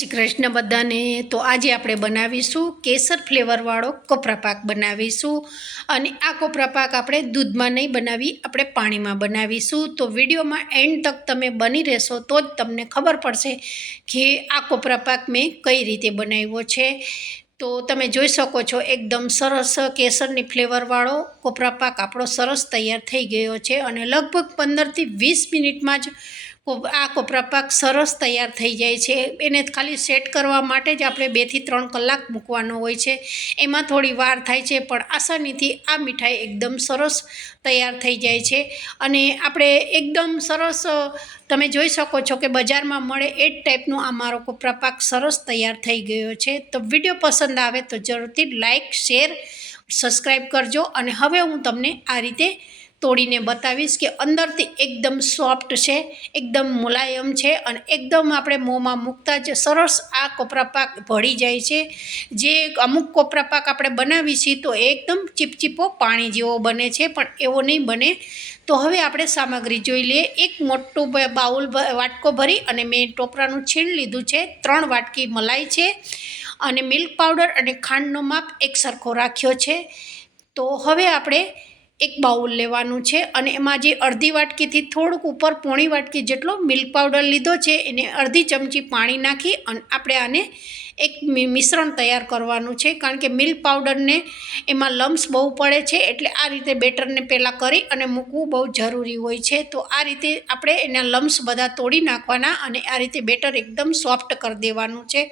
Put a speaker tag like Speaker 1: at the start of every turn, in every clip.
Speaker 1: શ્રી કૃષ્ણ બધાને. તો આજે આપણે બનાવીશું કેસર ફ્લેવરવાળો કોપરા પાક બનાવીશું. અને આ કોપરા પાક આપણે દૂધમાં નહીં બનાવી, આપણે પાણીમાં બનાવીશું. તો વિડીયોમાં એન્ડ તક તમે બની રહેશો તો જ તમને ખબર પડશે કે આ કોપરા પાક મેં કઈ રીતે બનાવ્યો છે. તો તમે જોઈ શકો છો એકદમ સરસ કેસરની ફ્લેવરવાળો કોપરા પાક આપણો સરસ તૈયાર થઈ ગયો છે. અને લગભગ પંદરથી વીસ મિનિટમાં જ આ કોપરા પાક સરસ તૈયાર થઈ જાય છે. એને ખાલી સેટ કરવા માટે જ આપણે બેથી ત્રણ કલાક મૂકવાનો હોય છે. એમાં થોડી વાર થાય છે, પણ આસાનીથી આ મીઠાઈ એકદમ સરસ તૈયાર થઈ જાય છે. અને આપણે એકદમ સરસ તમે જોઈ શકો છો કે બજારમાં મળે એ જ ટાઈપનો આ મારો કોપરા પાક સરસ તૈયાર થઈ ગયો છે. તો વીડિયો પસંદ આવે તો જરૂરથી લાઇક શેર, સબસ્ક્રાઈબ કરજો. અને હવે હું તમને આ રીતે તોડીને બતાવીશ કે અંદરથી એકદમ સોફ્ટ છે, એકદમ મુલાયમ છે અને એકદમ આપણે મોંમાં મૂકતા જ સરસ આ કોપરા પાક ભળી જાય છે. જે અમુક કોપરા પાક આપણે બનાવી છીએ તો એકદમ ચીપચીપો પાણી જેવો બને છે પણ એવો નહીં બને. તો હવે આપણે સામગ્રી જોઈ લઈએ. એક મોટું બાઉલ વાટકો ભરી અને મેં ટોપરાનું છીણ લીધું છે. ત્રણ વાટકી મલાઈ છે અને મિલ્ક પાવડર અને ખાંડનો માપ એક સરખો રાખ્યો છે. તો હવે આપણે એક બાઉલ લેવાનું છે અને એમાં જે અડધી વાટકીથી થોડુંક ઉપર પોણી વાટકી જેટલો મિલ્ક પાવડર લીધો છે, એને અડધી ચમચી પાણી નાખી અને આપણે આને એક મિશ્રણ તૈયાર કરવાનું છે. કારણ કે મિલ્ક પાવડરને એમાં લમ્સ બહુ પડે છે એટલે આ રીતે બેટરને પહેલાં કરી અને મૂકવું બહુ જરૂરી હોય છે. તો આ રીતે આપણે એના લમ્સ બધા તોડી નાખવાના અને આ રીતે બેટર એકદમ સોફ્ટ કરી દેવાનું છે.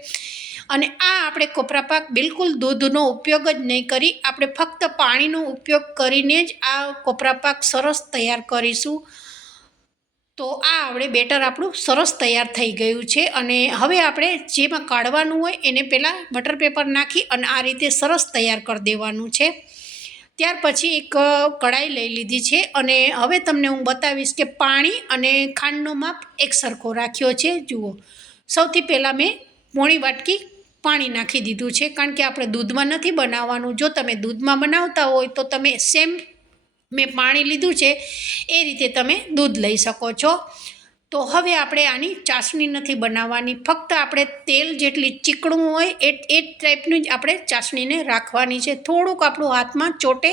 Speaker 1: અને આ આપણે કોપરા પાક બિલકુલ દૂધનો ઉપયોગ જ નહીં કરી, આપણે ફક્ત પાણીનો ઉપયોગ કરીને જ આ કોપરા પાક સરસ તૈયાર કરીશું. તો આ આપણે બેટર આપણું સરસ તૈયાર થઈ ગયું છે અને હવે આપણે જેમાં કાઢવાનું હોય એને પહેલાં બટર પેપર નાખી અને આ રીતે સરસ તૈયાર કરી દેવાનું છે. ત્યાર પછી એક કઢાઈ લઈ લીધી છે અને હવે તમને હું બતાવીશ કે પાણી અને ખાંડનો માપ એક સરખો રાખ્યો છે. જુઓ, સૌથી પહેલાં મેં પોણી વાટકી પાણી નાખી દીધું છે કારણ કે આપણે દૂધમાં નથી બનાવવાનું. જો તમે દૂધમાં બનાવતા હોય તો તમે સેમ મેં પાણી લીધું છે, એ રીતે તમે દૂધ લઈ શકો છો. તો હવે આપણે આની ચાસણી નથી બનાવવાની. ફક્ત આપણે તેલ જેટલી ચીકણું હોય એ એ ટાઈપની જ આપણે ચાસણીને રાખવાની છે. થોડુંક આપણું હાથમાં ચોટે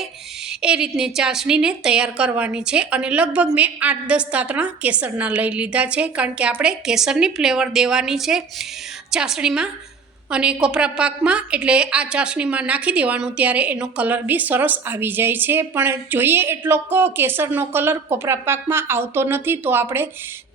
Speaker 1: એ રીતની ચાસણીને તૈયાર કરવાની છે અને લગભગ મેં આઠ દસ તાતણા કેસરના લઈ લીધા છે કારણ કે આપણે કેસરની ફ્લેવર દેવાની છે. ચાસણીમાં અને કોપરા પાકમાં એટલે આ ચાસણીમાં નાખી દેવાનું ત્યારે એનો કલર બી સરસ આવી જાય છે. પણ જોઈએ એટલો કેસરનો કલર કોપરા પાકમાં આવતો નથી તો આપણે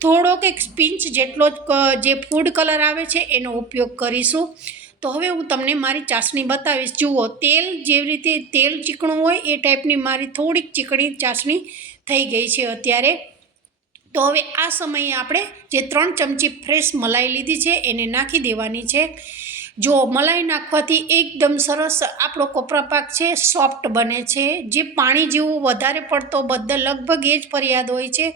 Speaker 1: થોડોક એક સ્પિંચ જેટલો જ જે ફૂડ કલર આવે છે એનો ઉપયોગ કરીશું. તો હવે હું તમને મારી ચાસણી બતાવીશ. જુઓ, તેલ જેવી રીતે તેલ ચીકણું હોય એ ટાઈપની મારી થોડીક ચીકણી ચાસણી થઈ ગઈ છે અત્યારે. તો હવે આ સમયે આપણે જે ત્રણ ચમચી ફ્રેશ મલાઈ લીધી છે એને નાખી દેવાની છે. જો મલાઈ નાખવાથી એકદમ સરસ આપણો કોપરા પાક છે સોફ્ટ બને છે. જે પાણી જેવું વધારે પડતો બધા લગભગ એ જ ફરિયાદ હોય છે.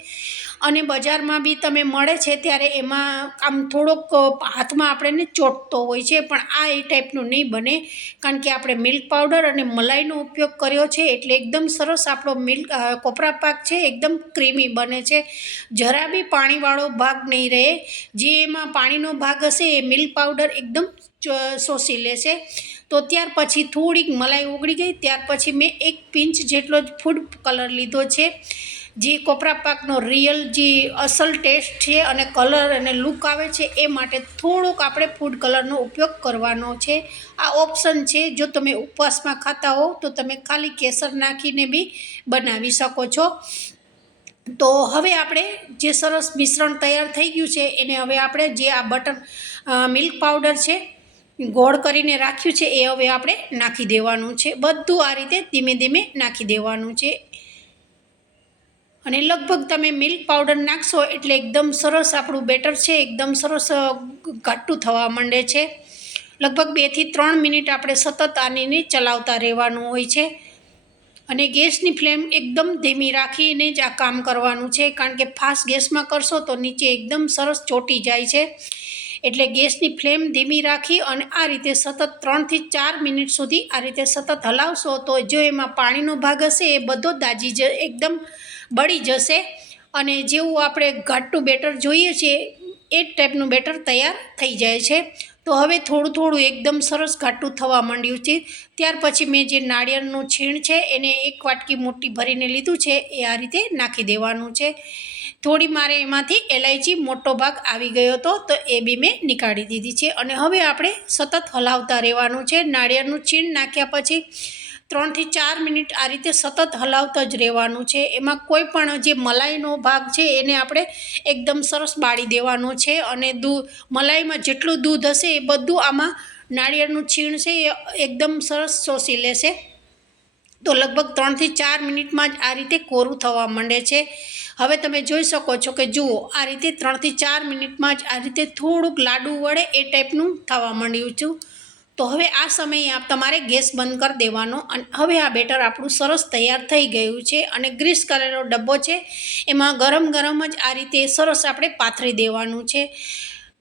Speaker 1: અને બજારમાં બી તમે મળે છે ત્યારે એમાં આમ થોડોક હાથમાં આપણને ચોટતો હોય છે, પણ આ એ ટાઈપનું નહીં બને. કારણ કે આપણે મિલ્ક પાવડર અને મલાઈનો ઉપયોગ કર્યો છે, એટલે એકદમ સરસ આપણો મિલ્ક કોપરા પાક છે, એકદમ ક્રીમી બને છે. જરા બી પાણીવાળો ભાગ નહીં રહે. જે એમાં પાણીનો ભાગ હશે, એ મિલ્ક પાવડર એકદમ શોષી લેશે. તો ત્યાર પછી થોડીક મલાઈ ઓગળી ગઈ, ત્યાર પછી મેં એક પિંચ જેટલો જ ફૂડ કલર લીધો છે. જે કોપરા પાકનો રિયલ જે અસલ ટેસ્ટ છે અને કલર અને લુક આવે છે, એ માટે થોડુંક આપણે ફૂડ કલરનો ઉપયોગ કરવાનો છે. આ ઓપ્શન છે, જો તમે ઉપવાસમાં ખાતા હો તો તમે ખાલી કેસર નાખીને બી બનાવી શકો છો. તો હવે આપણે જે સરસ મિશ્રણ તૈયાર થઈ ગયું છે, એને હવે આપણે જે આ બટર મિલ્ક પાવડર છે, ગોળ કરીને રાખ્યું છે, એ હવે આપણે નાખી દેવાનું છે. બધું આ રીતે ધીમે ધીમે નાખી દેવાનું છે. અને લગભગ તમે મિલ્ક પાવડર નાખશો એટલે એકદમ સરસ આપણું બેટર છે, એકદમ સરસ ઘાટું થવા માંડે છે. લગભગ બેથી ત્રણ મિનિટ આપણે સતત આને ચલાવતા રહેવાનું હોય છે. અને ગેસની ફ્લેમ એકદમ ધીમી રાખીને જ આ કામ કરવાનું છે, કારણ કે ફાસ્ટ ગેસમાં કરશો તો નીચે એકદમ સરસ ચોટી જાય છે. એટલે ગેસની ફ્લેમ ધીમી રાખી અને આ રીતે સતત ત્રણથી ચાર મિનિટ સુધી આ રીતે સતત હલાવશો તો જો એમાં પાણીનો ભાગ હશે એ બધો દાજી જ, એકદમ બળી જશે. અને જેવું આપણે ઘાટું બેટર જોઈએ છીએ એ જ ટાઈપનું બેટર તૈયાર થઈ જાય છે. તો હવે થોડું થોડું એકદમ સરસ ઘાટું થવા માંડ્યું છે. ત્યાર પછી મેં જે નાળિયેરનું છીણ છે, એને એક વાટકી મોટી ભરીને લીધું છે, એ આ રીતે નાખી દેવાનું છે. થોડી મારે એમાંથી એલાયચી મોટો ભાગ આવી ગયો હતો, તો એ બી મેં નીકાળી દીધી છે. અને હવે આપણે સતત હલાવતા રહેવાનું છે. નાળિયેરનું છીણ નાખ્યા પછી ત્રણથી ચાર મિનિટ આ રીતે સતત હલાવતા જ રહેવાનું છે. એમાં કોઈ પણ જે મલાઈનો ભાગ છે એને આપણે એકદમ સરસ બાળી દેવાનો છે અને દૂધ મલાઈમાં જેટલું દૂધ હશે એ બધું આમાં નાળિયેરનું છીણ છે એ એકદમ સરસ શોષી લેશે. તો લગભગ ત્રણથી ચાર મિનિટમાં જ આ રીતે કોરું થવા માંડે છે. હવે તમે જોઈ શકો છો કે જુઓ, આ રીતે ત્રણથી ચાર મિનિટમાં જ આ રીતે થોડુંક લાડુ વડે એ ટાઈપનું થવા માંડ્યું છું. તો હવે આ સમયે આપ તમારે ગેસ બંધ કરી દેવાનો અને હવે આ બેટર આપણું સરસ તૈયાર થઈ ગયું છે અને ગ્રીસ કરેલો ડબ્બો છે, એમાં ગરમ ગરમ જ આ રીતે સરસ આપણે પાથરી દેવાનું છે.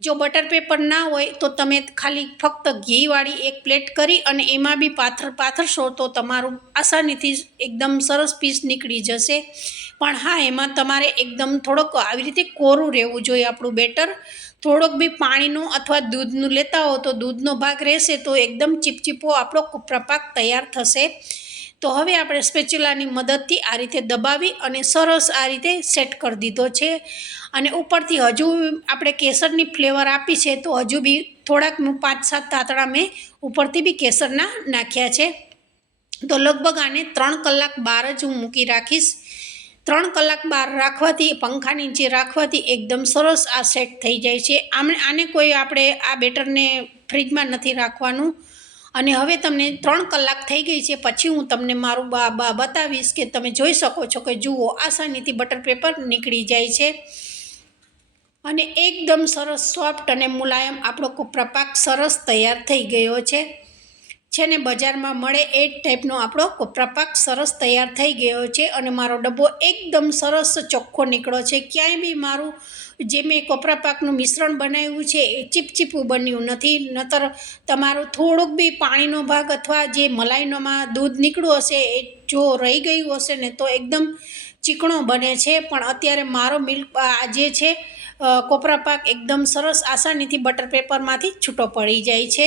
Speaker 1: જો બટર પેપર ના હોય તો તમે ખાલી ફક્ત ઘીવાળી એક પ્લેટ કરી અને એમાં બી પાથર પાથરશો તો તમારું આસાનીથી એકદમ સરસ પીસ નીકળી જશે. પણ હા, એમાં તમારે એકદમ થોડોક આવી રીતે કોરું રહેવું જોઈએ આપણું બેટર. થોડોક બી પાણીનું અથવા દૂધનું લેતા હો તો દૂધનો ભાગ રહેશે તો એકદમ ચીપચીપો આપણો પ્રપાક તૈયાર થશે. તો હવે આપણે સ્પેચ્યુલાની મદદથી આ રીતે દબાવી અને સરસ આ રીતે સેટ કરી દીધો છે. અને ઉપરથી હજુ આપણે કેસરની ફ્લેવર આપી છે તો હજુ બી થોડાક પાંચ સાત તાતણા મેં ઉપરથી બી કેસરના નાખ્યા છે. તો લગભગ આને ત્રણ કલાક બહાર જ હું મૂકી રાખીશ. ત્રણ કલાક બહાર રાખવાથી, પંખા નીચે રાખવાથી એકદમ સરસ આ સેટ થઈ જાય છે. આમ, આને કોઈ આપણે આ બેટરને ફ્રીજમાં નથી રાખવાનું. અને હવે તમને ત્રણ કલાક થઈ ગઈ છે, પછી હું તમને મારું બા બા બતાવીશ કે તમે જોઈ શકો છો કે જુઓ, આસાનીથી બટર પેપર નીકળી જાય છે. અને એકદમ સરસ સોફ્ટ અને મુલાયમ આપણો કોપરાપાક સરસ તૈયાર થઈ ગયો છે. છે ને બજારમાં મળે એ જ ટાઈપનો આપણો કોપરાપાક સરસ તૈયાર થઈ ગયો છે અને મારો ડબ્બો એકદમ સરસ ચોખ્ખો નીકળો છે. ક્યાંય બી મારું જે મેં કોપરાપાકનું મિશ્રણ બનાવ્યું છે એ ચીપચીપું બન્યું નથી. નતર તમારું થોડુંક બી પાણીનો ભાગ અથવા જે મલાઈનોમાં દૂધ નીકળ્યું હશે એ જો રહી ગયું હશે ને તો એકદમ ચીકણો બને છે. પણ અત્યારે મારો મિલ્ક આ જે છે કોપરાપાક એકદમ સરસ આસાનીથી બટર પેપરમાંથી છૂટો પડી જાય છે.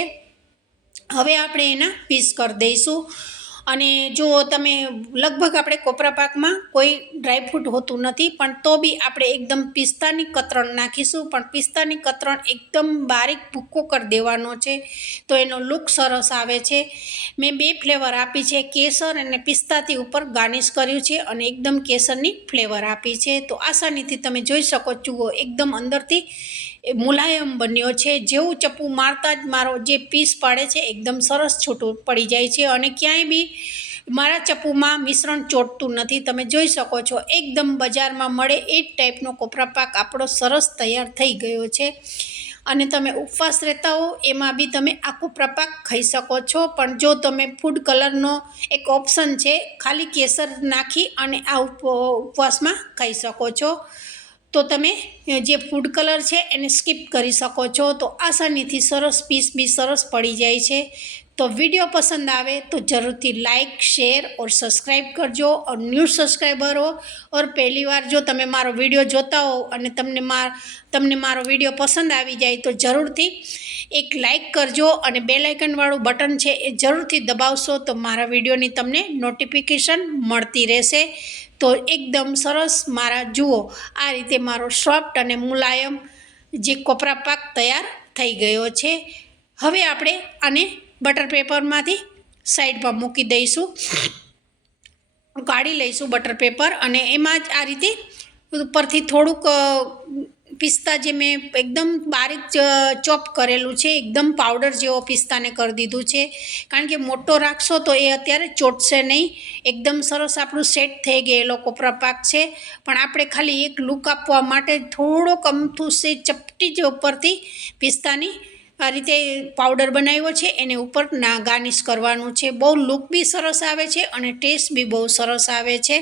Speaker 1: હવે આપણે એના પીસ કરી દઈશું. અને જો તમે લગભગ આપણે કોપરા પાકમાં કોઈ ડ્રાયફ્રૂટ હોતું નથી, પણ તો બી આપણે એકદમ પિસ્તાની કતરણ નાખીશું. પણ પિસ્તાની કતરણ એકદમ બારીક ભૂક્કો કરી દેવાનો છે. તો એનો લુક સરસ આવે છે. મેં બે ફ્લેવર આપી છે, કેસર અને પિસ્તાથી ઉપર ગાર્નિશ કર્યું છે અને એકદમ કેસરની ફ્લેવર આપી છે. તો આસાનીથી તમે જોઈ શકો જુઓ, એકદમ અંદરથી એ મુલાયમ બન્યો છે. જેવું ચપ્પુ મારતા જ મારો જે પીસ પાડે છે એકદમ સરસ છૂટું પડી જાય છે અને ક્યાંય બી મારા ચપ્પુમાં મિશ્રણ ચોટતું નથી. તમે જોઈ શકો છો, એકદમ બજારમાં મળે એ જ ટાઈપનો કોપરા પાક આપણો સરસ તૈયાર થઈ ગયો છે. અને તમે ઉપવાસ રહેતા હો, એમાં બી તમે આ કોપરા પાક ખાઈ શકો છો. પણ જો તમે ફૂડ કલરનો એક ઓપ્શન છે, ખાલી કેસર નાખી અને આ ઉપવાસમાં ખાઈ શકો છો. તો તમે જે ફૂડ કલર છે એને સ્કીપ કરી શકો છો. તો આસાનીથી સરસ પીસ બી સરસ પડી જાય છે. તો વીડિયો પસંદ આવે તો જરૂરથી લાઇક શેર ઓર સબસ્ક્રાઈબ કરજો ઓર ન્યૂ સબસ્ક્રાઈબર હો ઓર પહેલી વાર જો તમે મારો વીડિયો જોતા હો અને તમને માર તમને મારો વીડિયો પસંદ આવી જાય તો જરૂરથી એક લાઇક કરજો અને બે લાઇકનવાળું બટન છે એ જરૂરથી દબાવશો તો મારા વિડીયોની તમને નોટિફિકેશન મળતી રહેશે. તો એકદમ સરસ મારા જુઓ, આ રીતે મારો સોફ્ટ અને મુલાયમ જે કોપરા પાક તૈયાર થઈ ગયો છે. હવે આપણે આને બટર પેપરમાંથી સાઈડમાં મૂકી દઈશું. કાઢી લઈશું બટર પેપર અને એમાં જ આ રીતે ઉપરથી થોડુંક પિસ્તા જે મેં એકદમ બારીક ચોપ કરેલું છે, એકદમ પાવડર જેવો પિસ્તાને કરી દીધું છે. કારણ કે મોટો રાખશો તો એ અત્યારે ચોટશે નહીં. એકદમ સરસ આપણું સેટ થઈ ગયેલો કોપરા પાક છે. પણ આપણે ખાલી એક લુક આપવા માટે થોડોક અમથું સે ચપટી જે ઉપરથી પિસ્તાની આ રીતે પાવડર બનાવ્યો છે, એને ઉપર ના ગાર્નિશ કરવાનું છે. બહુ લુક બી સરસ આવે છે અને ટેસ્ટ બી બહુ સરસ આવે છે.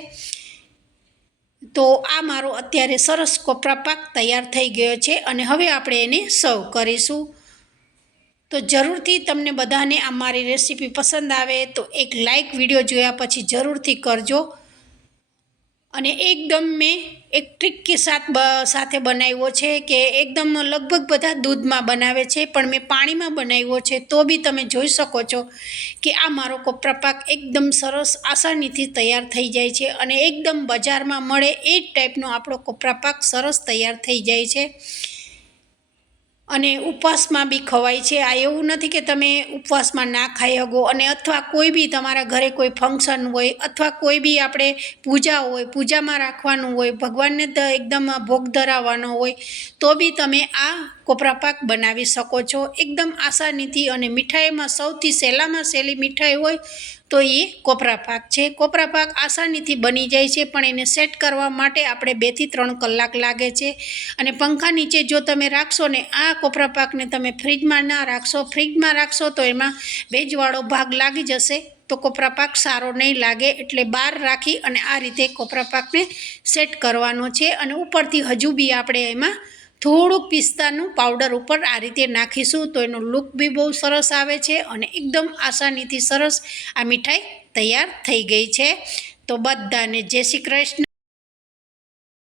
Speaker 1: તો આ મારો અત્યારે સરસ કોપરા પાક તૈયાર થઈ ગયો છે અને હવે આપણે એને સર્વ કરીશું. તો જરૂરથી તમને બધાને આ મારી રેસીપી પસંદ આવે તો એક લાઇક વીડિયો જોયા પછી જરૂરથી કરજો. અને એકદમ મેં એક ટ્રીક કે સાથ સાથે બનાવ્યો છે કે એકદમ લગભગ બધા દૂધમાં બનાવે છે, પણ મેં પાણીમાં બનાવ્યો છે, તો બી તમે જોઈ શકો છો કે આ મારો કોપરા પાક એકદમ સરસ આસાનીથી તૈયાર થઈ જાય છે અને એકદમ બજારમાં મળે એ જ ટાઈપનો આપણો કોપરા પાક સરસ તૈયાર થઈ જાય છે. અને ઉપવાસમાં બી ખવાય છે. આ એવું નથી કે તમે ઉપવાસમાં ના ખાઈ શકો અને અથવા કોઈ બી તમારા ઘરે કોઈ ફંક્શન હોય અથવા કોઈ બી આપણે પૂજા હોય, પૂજામાં રાખવાનું હોય, ભગવાનને તો એકદમ ભોગ ધરાવવાનો હોય, તો બી તમે આ કોપરા પાક બનાવી શકો છો. એકદમ આસાનીથી અને મીઠાઈમાં સૌથી સહેલામાં સહેલી મીઠાઈ હોય તો એ કોપરા પાક છે. કોપરા પાક આસાનીથી બની જાય છે, પણ એને સેટ કરવા માટે આપણે બેથી ત્રણ કલાક લાગે છે. અને પંખા નીચે જો તમે રાખશો ને, આ કોપરા પાકને તમે ફ્રીજમાં ના રાખશો, ફ્રીજમાં રાખશો તો એમાં ભેજવાળો ભાગ લાગી જશે. તો કોપરા પાક સારો નહીં લાગે, એટલે બહાર રાખી અને આ રીતે કોપરા પાકને સેટ કરવાનો છે. અને ઉપરથી હજુ બી આપણે એમાં થોડુંક પિસ્તાનું પાવડર ઉપર આ રીતે નાખીશું તો એનો લુક બી બહુ સરસ આવે છે અને એકદમ આસાનીથી સરસ આ મીઠાઈ તૈયાર થઈ ગઈ છે. તો બધાને જય શ્રી કૃષ્ણ.